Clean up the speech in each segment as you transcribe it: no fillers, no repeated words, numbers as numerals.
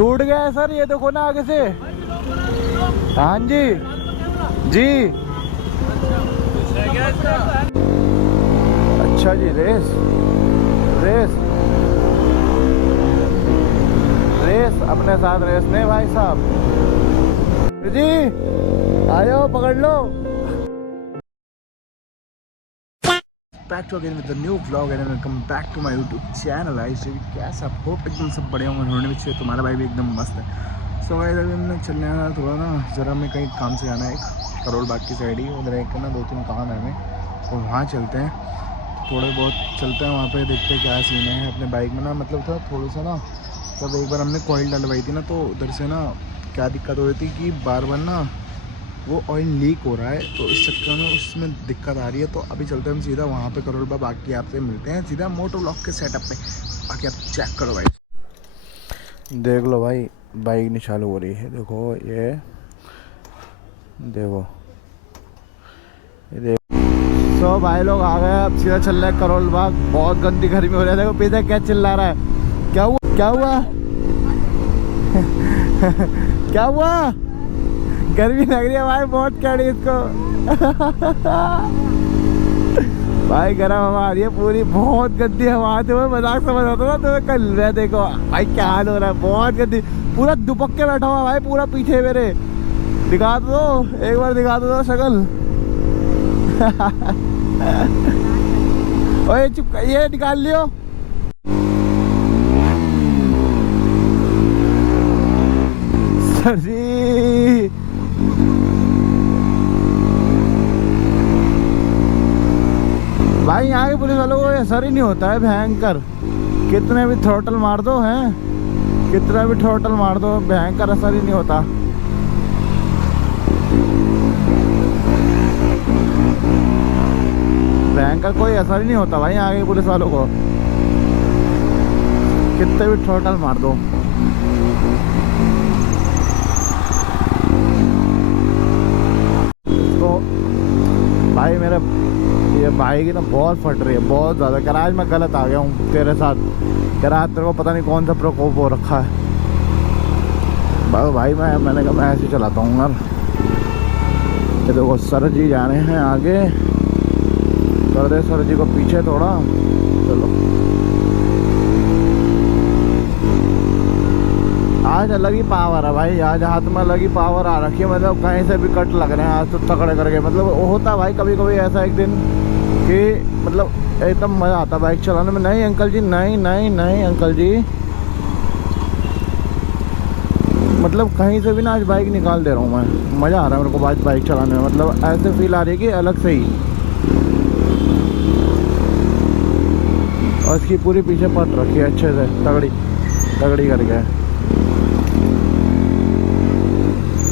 टूट गया है सर, ये देखो ना आगे से। हाँ जी जी। अच्छा जी, रेस रेस रेस अपने साथ रेस नहीं भाई साहब जी, आयो पकड़ लो। Back to again with the new vlog and welcome back to my YouTube channel. Guys कैसा आप होप एकदम सब बढ़िया होंगे, होने में तुम्हारा भाई भी एकदम मस्त है। सो गाइस अभी हमने चलने आना थोड़ा ना, ज़रा हमें कहीं काम से जाना है, एक करोड़ बाग की साइड ही उधर एक ना 2-3 काम है हमें, तो वहाँ चलते हैं। थोड़े बहुत चलते हैं वहाँ पे, देखते हैं क्या सीन है अपने बाइक में ना। मतलब था थोड़ा सा ना, जब एक बार हमने कॉइल डलवाई थी ना, तो उधर से ना क्या दिक्कत हो रही थी कि बार बार ना वो ऑयल लीक हो रहा है, तो इस चक्कर में उसमें दिक्कत आ रही है। तो अभी चलते हैं हम सीधा वहाँ पे करोड़ बाग। बाकी आपसे मिलते हैं सीधा मोटो व्लॉग के सेटअप पे। बाकी आप चेक करो भाई, देख लो भाई बाइक नहीं चालू हो रही है। देखो ये देखो ये देखो। तो भाई लोग आ गए, अब सीधा चल रहे हैं करोड़ बाग। बहुत गंदी गर्मी हो रही है, देखो पीछे क्या चिल्ला रहा है। क्या हुआ क्या हुआ क्या हुआ? गर्मी लग रही है भाई बहुत कड़ी इसको भाई गर्म हवा आ रही है पूरी, बहुत गंदी हवा आती है। मजाक समझ आता था तो कल मैं देखो भाई क्या हाल हो रहा है, बहुत गंदी। पूरा दुपक के बैठा हुआ भाई पूरा पीछे मेरे। दिखा दो एक बार, दिखा दो शक्ल ओए चुप, ये निकाल लियो। सर जी भाई यहाँ के पुलिस वालों को असर ही नहीं होता है भयंकर। कितने भी थ्रोटल मार दो हैं, कितना भी थ्रोटल मार दो, भयंकर असर ही नहीं होता। भयंकर कोई असर ही नहीं होता भाई यहाँ के पुलिस वालों को, कितने भी थ्रोटल मार दो। तो भाई मेरा ये बाइक की ना बहुत फट रही है, बहुत ज़्यादा। कह आज मैं गलत आ गया हूँ तेरे साथ, कह रहा तेरे को पता नहीं कौन सा प्रकोप हो रखा है। भाई मैंने कहा मैं ऐसे ही चलाता हूँ यार। ये देखो सर जी जा रहे हैं आगे, कर दे सर जी को पीछे थोड़ा। चलो आज अलग ही पावर है भाई, आज हाथ में अलग ही पावर आ रखी है। मतलब कहीं से भी कट लग रहे हैं आज तो तकड़े करके। मतलब होता भाई कभी कभी ऐसा एक दिन कि मतलब एकदम मज़ा आता बाइक चलाने में। नहीं अंकल जी, नहीं नहीं नहीं अंकल जी, मतलब कहीं से भी ना आज बाइक निकाल दे रहा हूँ मैं। मज़ा आ रहा है मेरे को आज बाइक चलाने में, मतलब ऐसे फील आ रही है कि अलग से ही। और इसकी पूरी पीछे पट रखी है अच्छे से, तगड़ी तगड़ी करके।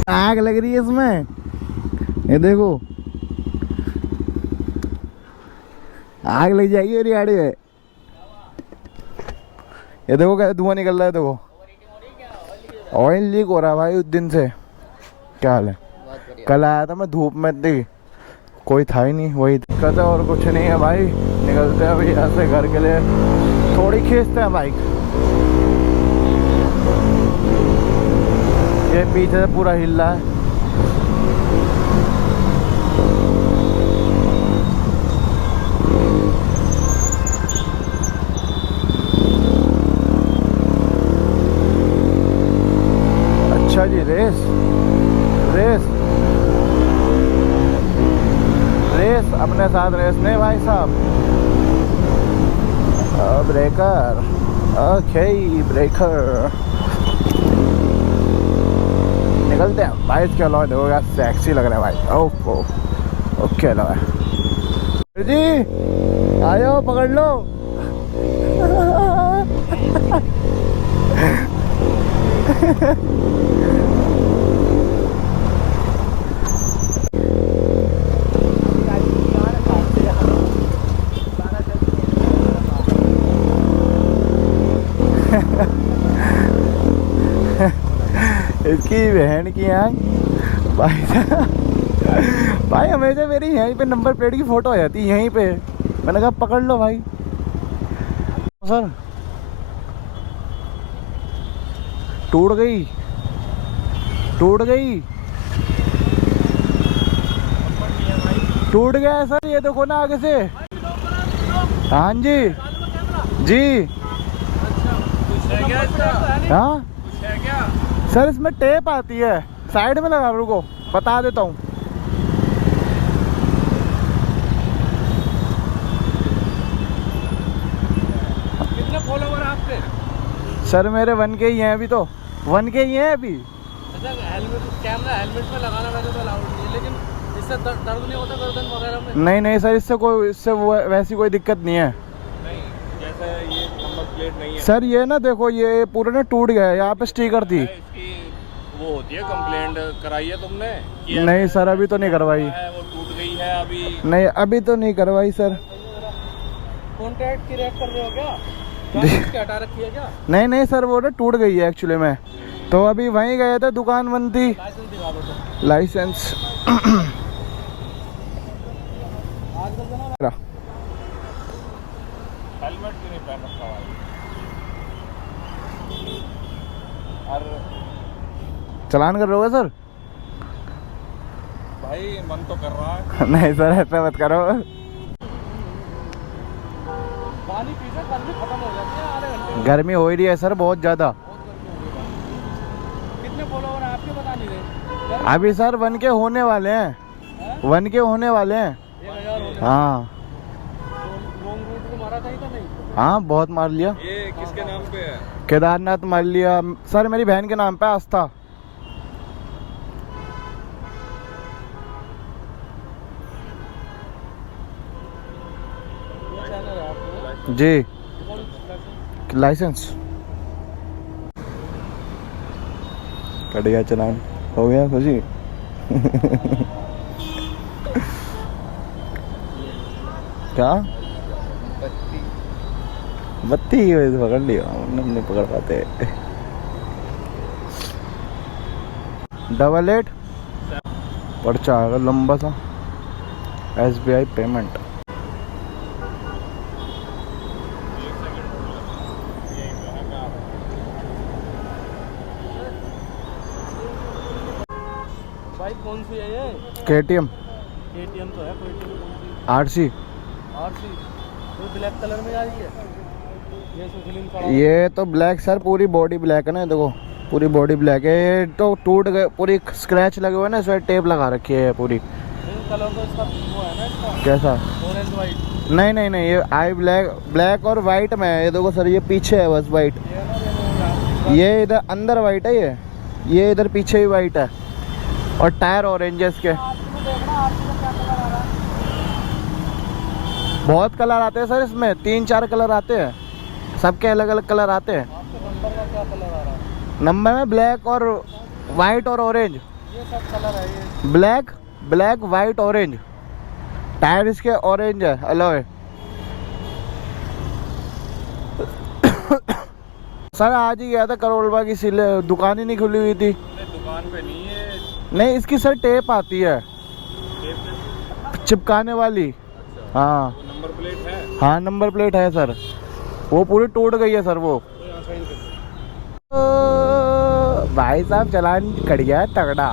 आग लग रही है इसमें, ये देखो आग लग जाएगी मेरी गाड़ी में। ये देखो क्या धुआं निकल रहा है, देखो ऑयल लीक हो रहा है भाई उस दिन से। क्या हाल है? कल आया था मैं, धूप में थी, कोई था ही नहीं, वही दिक्कत है और कुछ नहीं है भाई। निकलते हैं अभी यहाँ से घर के लिए, थोड़ी खींचते हैं बाइक। ये पीछे से पूरा हिल रहा है। अच्छा जी, रेस रेस रेस अपने साथ रेस नहीं भाई साहब। Breaker, okay breaker. निकलते हैं भाई। इसके अलावा देखो यार सेक्सी लग रहा है भाई। ओह ओके लगा जी, आयो पकड़ लो इसकी बहन की आँख भाई भाई हमेशा मेरी यहीं पे नंबर प्लेट की फ़ोटो आ जाती है यहीं पे। मैंने कहा पकड़ लो भाई। सर टूट गई, टूट गई, टूट गया है सर। ये देखो ना आगे से। हाँ जी जी। हाँ सर, इसमें टेप आती है, साइड में लगा, रुको बता देता हूँ। कितने फॉलोवर आपके? सर मेरे 1K ही हैं अभी, तो 1K ही हैं अभी। अच्छा, कैमरा हेलमेट में लगाना वैसे तो अलाउड नहीं है, लेकिन इससे दर्द नहीं होता गर्दन वगैरह में? नहीं नहीं सर, इससे वैसी कोई दिक्कत नहीं है। नहीं, जैसे ये नंबर प्लेट नहीं है सर। ये ना देखो, ये पूरा ना टूट गया है, यहाँ पे स्टिकर थी। इसकी वो होती है, कंप्लेंट कराई है तुमने? नहीं सर, अभी तो नहीं करवाई। वो टूट गई है अभी? नहीं, अभी तो नहीं करवाई सर। कॉन्ट्रैक्ट की रेट कर रहे हो क्या? हटा रखी है क्या? नहीं नहीं सर, वो ना टूट गई है एक्चुअली में, तो अभी वहीं गए थे, दुकान बंद थी। लाइसेंस दिखा दो तो। लाइसेंस हेलमेट भी नहीं पहन रखा है और चलान कर रहे हो सर? भाई मन तो कर रहा है। नहीं सर, ऐसा मत करो। पानी पी से गर्मी खत्म हो जाती है आधे घंटे। गर्मी हो ही रही है सर, बहुत ज़्यादा। कितने फॉलोवर हैं आपके, बता नहीं रहे? अभी सर 1K होने वाले हैं, 1K होने वाले हैं। 1000 हो गए। हाँ लॉन्ग रूट को मारा था ही तो नहीं? हाँ, बहुत मार लिया। ये किसके नाम पे है? केदारनाथ मार लिया सर, मेरी बहन के नाम पे आस्था। ये चैनल है आपका? जी, लाइसेंस कट गया, चलान हो गया खुशी। क्या बत्ती की वजह से पकड़ लिया, नहीं पकड़ पाते। 88 पर्चा आएगा लंबा सा, SBI पेमेंट। बाइक कौन सी है ये? KTM KTM तो है, कोई कौन सी? RC। RC तो ब्लैक कलर में आ रही है। ये सुखलिन खड़ा ये तो ब्लैक सर, पूरी बॉडी ब्लैक है ना, देखो पूरी बॉडी ब्लैक है। ये तो टूट गए, पूरी स्क्रैच लगे हुए ना, इसमें टेप लगा रखी है पूरी। कलर तो इसका वो है ना, इसका कैसा? Orange white. नहीं नहीं नहीं, ये आई ब्लैक और वाइट में है। ये देखो सर, ये पीछे है बस वाइट, ये इधर अंदर वाइट है, ये इधर पीछे ही वाइट है, और टायर ऑरेंज है इसके। बहुत कलर आते हैं सर इसमें, 3-4 कलर आते हैं, सबके अलग अलग कलर आते हैं। आपके नंबर का क्या कलर आ रहा है? नंबर में ब्लैक और वाइट और ऑरेंज। ये सब कलर है ये? Black white orange. टायर इसके ऑरेंज है, अलॉय। सर आज ही गया था करोलबाग की, दुकान ही नहीं खुली हुई थी। दुकान पे नहीं है? नहीं, इसकी सर टेप आती है चिपकाने वाली। अच्छा, हाँ तो नंबर प्लेट है? हाँ, नंबर प्लेट है सर, वो पूरी टूट गई है सर वो। तो यहाँ साइन कर दो। भाई साहब चलान कट गया है तगड़ा।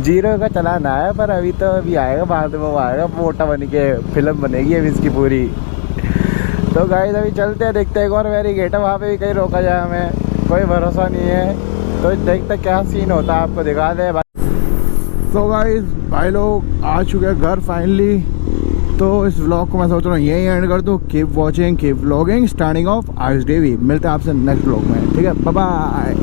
0 का चलान आया, पर अभी तो अभी आएगा, बाद में वो आएगा, मोटा बन के फिल्म बनेगी अभी इसकी पूरी। तो गाइस अभी चलते हैं, देखते हैं एक और बैरिकेड है, वहाँ पे भी कहीं रोका जाए, हमें कोई भरोसा नहीं है। तो देखते क्या सीन होता है, आपको दिखा दे। तो गाइस भाई लोग आ चुके हैं घर फाइनली। तो इस व्लॉग को मैं सोच रहा हूँ यही एंड कर दूँ। Keep watching, keep vlogging, starting of आज डे। मिलते हैं आपसे नेक्स्ट व्लॉग में, ठीक है, बाय बाय।